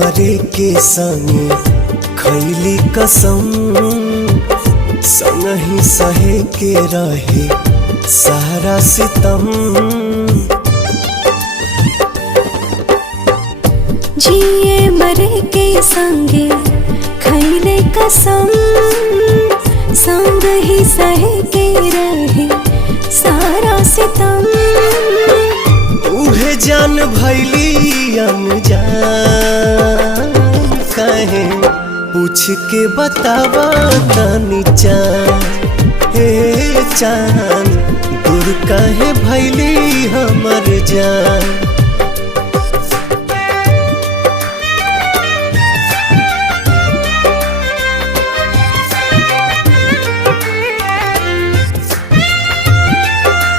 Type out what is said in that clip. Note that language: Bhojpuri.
मरे के संगे खैली कसम, संगही सहे के रहे सारा सितम। जिए मरे के संगे खैले कसम, संग ही सहे के रहे सारा सितम। उहे जान भैली अनजान, काहे पूछ के बतावा तनी चान। हे चान दूर काहे भैली हमर जान।